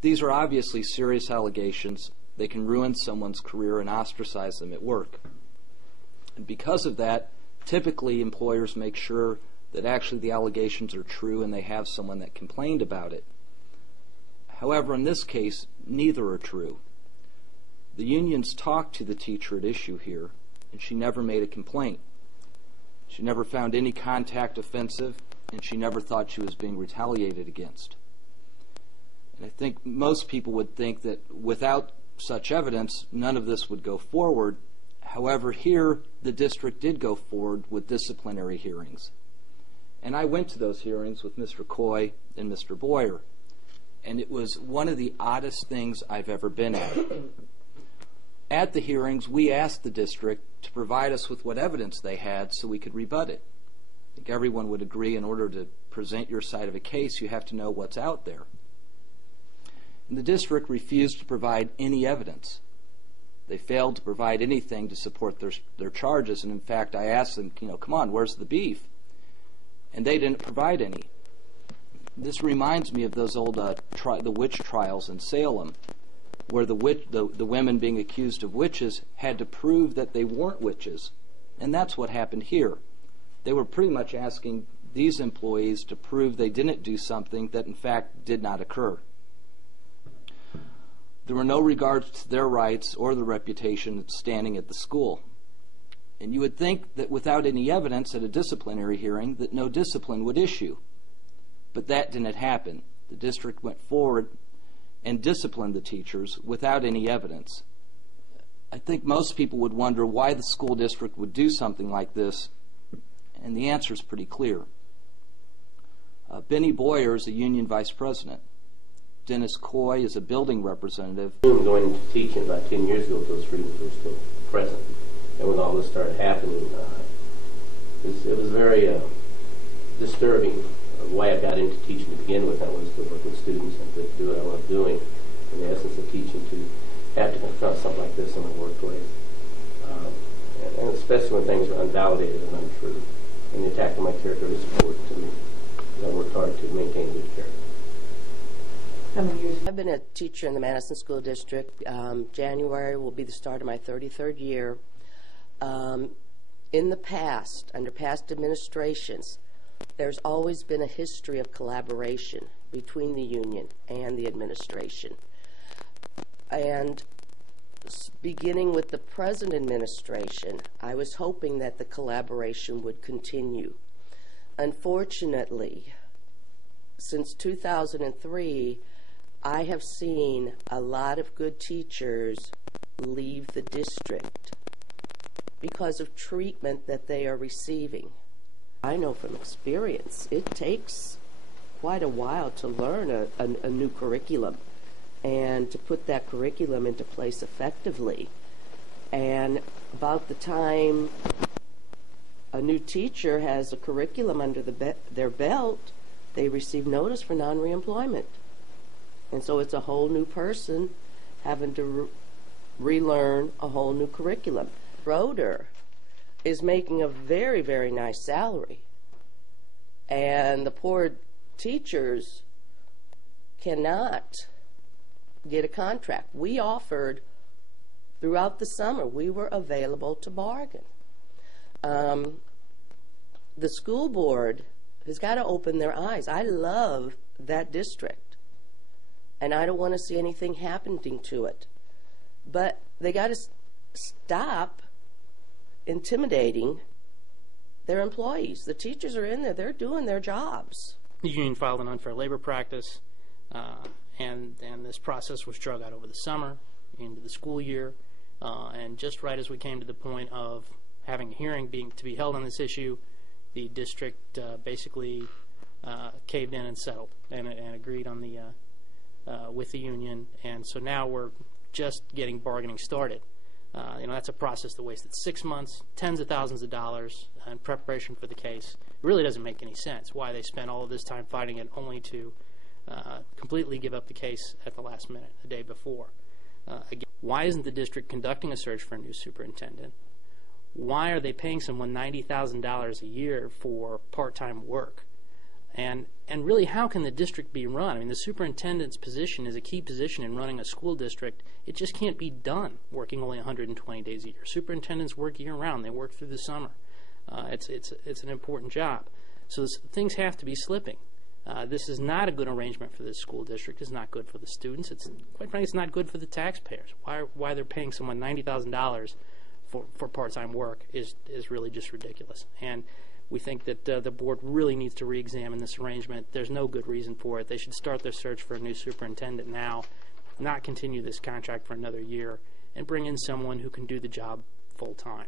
These are obviously serious allegations. They can ruin someone's career and ostracize them at work. And because of that, typically employers make sure that actually the allegations are true and they have someone that complained about it. However, in this case, neither are true. The unions talked to the teacher at issue here, and she never made a complaint. She never found any contact offensive, and she never thought she was being retaliated against. And I think most people would think that without such evidence, none of this would go forward. However, here, the district did go forward with disciplinary hearings. And I went to those hearings with Mr. Coy and Mr. Boyer. And it was one of the oddest things I've ever been at. At the hearings, we asked the district to provide us with what evidence they had so we could rebut it. I think everyone would agree in order to present your side of a case, you have to know what's out there. And the district refused to provide any evidence. They failed to provide anything to support their charges. And in fact, I asked them, come on, where's the beef? And they didn't provide any. This reminds me of those old the witch trials in Salem, where the women being accused of witches had to prove that they weren't witches. And that's what happened here. They were pretty much asking these employees to prove they didn't do something that in fact did not occur. There were no regards to their rights or the reputation of standing at the school. And you would think that without any evidence at a disciplinary hearing that no discipline would issue. But that didn't happen. The district went forward and disciplined the teachers without any evidence. I think most people would wonder why the school district would do something like this, and the answer is pretty clear. Benny Boyer is a union vice president. Dennis Coy is a building representative. Going into teaching about 10 years ago, those freedoms were still present. And when all this started happening, it was very disturbing. The way I got into teaching to begin with, I was to work with students and to do what I love doing. In the essence of teaching, to have to confront something like this in the workplace. And especially when things are unvalidated and untrue. And the attack on my character is important to me. I worked hard to maintain good character. How many years? I've been a teacher in the Madison School District. January will be the start of my 33rd year. In the past, under past administrations, there's always been a history of collaboration between the union and the administration. And beginning with the present administration, I was hoping that the collaboration would continue. Unfortunately, since 2003, I have seen a lot of good teachers leave the district because of treatment that they are receiving. I know from experience, it takes quite a while to learn a new curriculum and to put that curriculum into place effectively. And about the time a new teacher has a curriculum under their belt, they receive notice for non-reemployment. And so it's a whole new person having to relearn a whole new curriculum. Roeder is making a very, very nice salary. And the poor teachers cannot get a contract. We offered, throughout the summer, we were available to bargain. The school board has got to open their eyes. I love that district, and I don't want to see anything happening to it. But they got to stop intimidating their employees. The teachers are in there. They're doing their jobs. The union filed an unfair labor practice, and this process was drug out over the summer into the school year. And just right as we came to the point of having a hearing to be held on this issue, the district basically caved in and settled and agreed on the with the union. And so now we're just getting bargaining started. That's a process that wasted 6 months, tens of thousands of dollars in preparation for the case. It really doesn't make any sense why they spent all of this time fighting it only to completely give up the case at the last minute, the day before. Again, why isn't the district conducting a search for a new superintendent? Why are they paying someone $90,000 a year for part-time work? And really, how can the district be run? I mean, the superintendent's position is a key position in running a school district. It just can't be done working only 120 days a year. Superintendents work year-round. They work through the summer. It's an important job. So things have to be slipping. This is not a good arrangement for this school district. It's not good for the students. Quite frankly, it's not good for the taxpayers. Why they're paying someone $90,000 for part-time work is really just ridiculous. And we think that the board really needs to re-examine this arrangement. There's no good reason for it. They should start their search for a new superintendent now, not continue this contract for another year, and bring in someone who can do the job full-time.